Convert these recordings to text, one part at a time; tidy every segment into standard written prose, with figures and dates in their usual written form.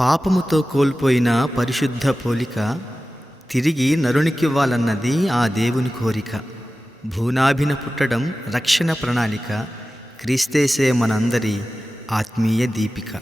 పాపముతో కోల్పోయిన పరిశుద్ధ పోలిక తిరిగి నరునికివ్వాలన్నది ఆ దేవుని కోరిక. భూనాభిన పుట్టడం రక్షణ ప్రణాళిక. క్రీస్తేసే మనందరి ఆత్మీయ దీపిక.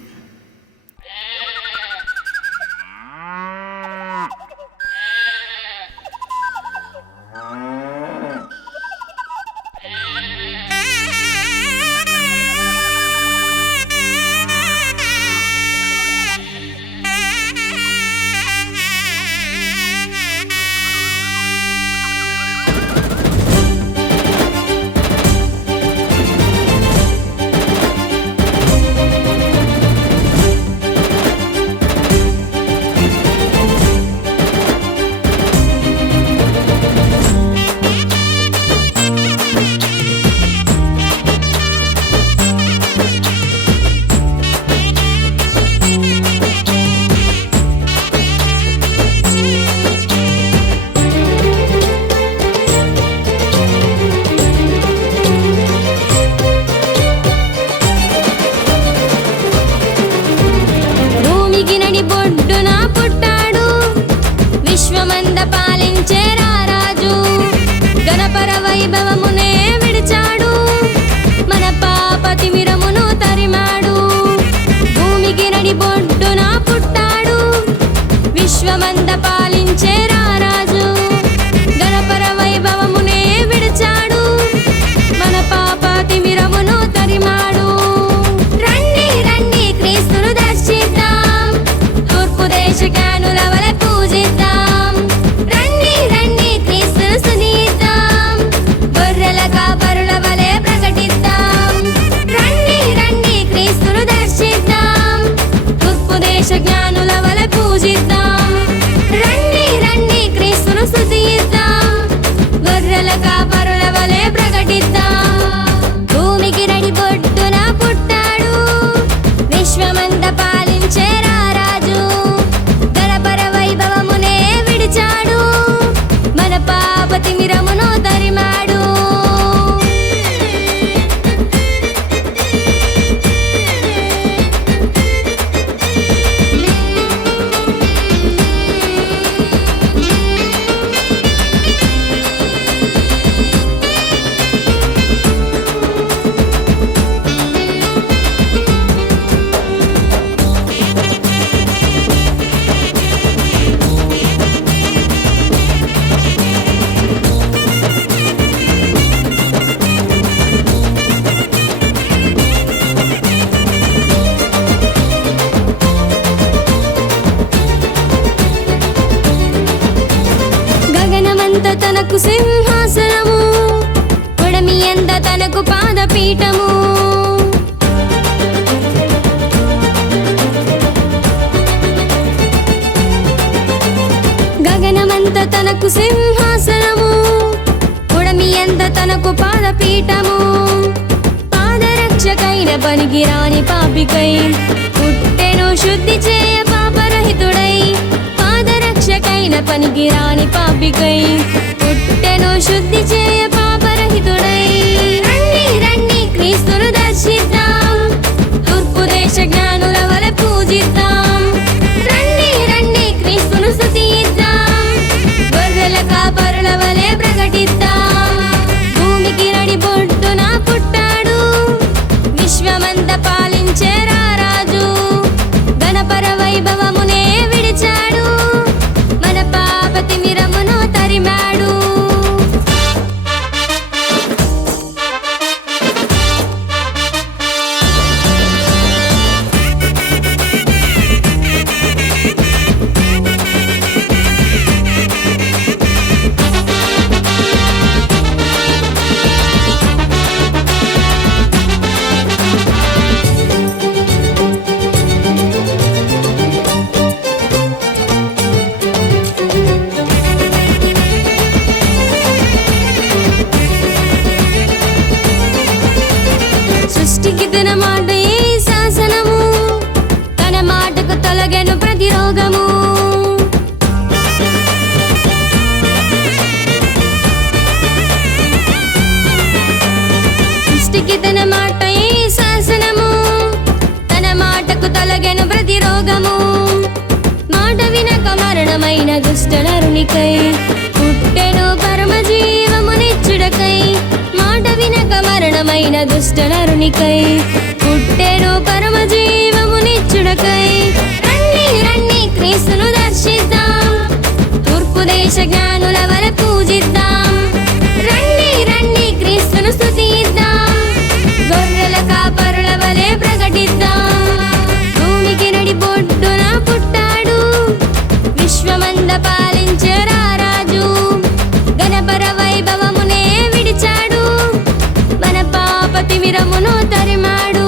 బొడ్డున పుట్టాడు విశ్వమంద పాలించే రారాజు. గణపర వైభవమునే విడిచాడు, మన పాప తిమిరమును తరిమాడు. భూమికి నడి బొడ్డున పుట్టాడు విశ్వమంద పాలించే రారాజు. గణపర వైభవమునే విడిచాడు, మన పాప తిమిరమును తరిమాడు. రండి రండి క్రీస్తును దర్శిద్దాం, జ్ఞానుల వలె పూజిద్దాం. రండి రండి క్రీస్తును స్తుతిద్దాం, గొర్రెల కాపరుల వలె ప్రకటిద్దాం. రండి రండి క్రీస్తును దర్శిద్దాం, తూర్పు దేశ జ్ఞానుల వలె పూజిద్దాం. రండి రండి క్రీస్తును స్తుతిద్దాం, గొర్రెల కాపరుల వలె ప్రకటిద్దాం. భూమికి నడి బొడ్డున పుట్టాడు విశ్వమంత పాలించే రారాజు. మన పాప తిమిరమును తరిమాడు. తనకు సింహాసనము, కొడమి ఎంత తనకు పాదపీఠము. గగనమంత తనకు సింహాసనము, కొడమి ఎంత తనకు పాదపీఠము. పాదరక్షకైన పనికిరాని పాపికై పుట్టెను శుద్ధి చేయ పాపరహితుడై. పాదరక్షకైన పనికిరాని పాపికై పుట్టెను శుద్ధి చేయ పాపరహితుడై. రండి రండి క్రీస్తును దర్శిద్దాం, తూర్పు దేశ జ్ఞానుల వలె పూజిద్దాం. రండి రండి క్రీస్తును స్తుతిద్దాం, గొర్రెల కాపరుల వలె ప్రకటిద్దాం. భూమికి నడి బొడ్డున పుట్టాడు విశ్వమంత పాలించే రారాజు. గణపర వైభవమునే విడిచాడు, మన పాప తిమిరమును తరిమాడు. సృష్టికి తన మాట ఏ శాసనము, తన మాటకు తొలగెను ప్రతి రోగము. సృష్టికి తన మాట ఏ శాసనము, తన మాటకు తొలగెను ప్రతి రోగము. దుష్ట నరునికై పుట్టెను పరమజీవమునిచ్చుటకై మాట వినక మరణమైన దుష్ట నరునికై పుట్టెను పరమజీవమునిచ్చుటకై రండి రండి క్రీస్తును దర్శిద్దాం తూర్పు దేశ జ్ఞానుల వర పూజిద్దాం రండి రండి క్రీస్తును స్తుతిద్దాం గొర్రెల కాపరుల వలె ప్రకటిద్దాం భూమికి నడిబొడ్డున పుట్టాడు విశ్వమంద పాలించే రారాజు గణపర వైభవమునే విడిచాడు మన పాప తిమిరమును తరిమాడు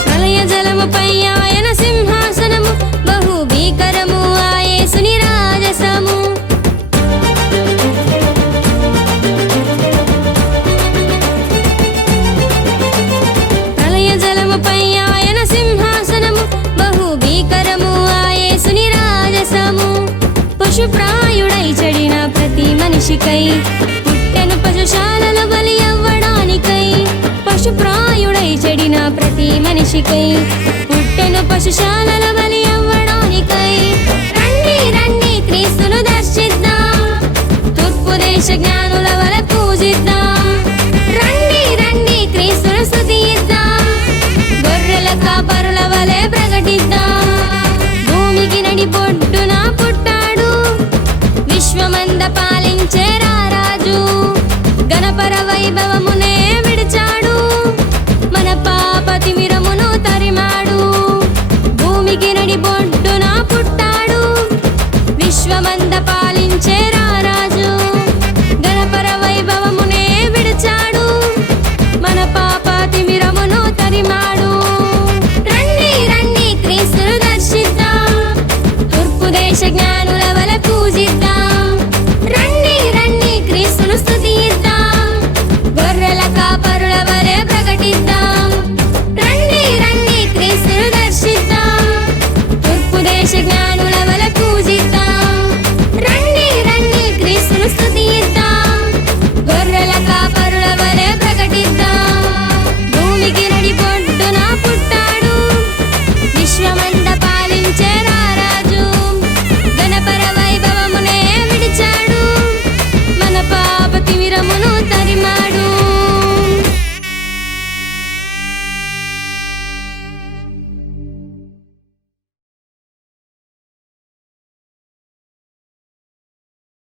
ప్రళయ జలముపై ఆయన సింహాసనము బహు భీకరము ఆ యేసుని రాజసము ప్రళయ జలముపై ఆయన సింహాసనము బహు భీకరము ఆ యేసుని రాజసము పశుప్రాయుడై చెడిన ప్రతి మనిషికై పుట్టెను పశుశాలలో బలి అవ్వడానికై పశుప్రాయుడై చెడిన ప్రతి మనిషికై పుట్టెను పశుశాలలో బలి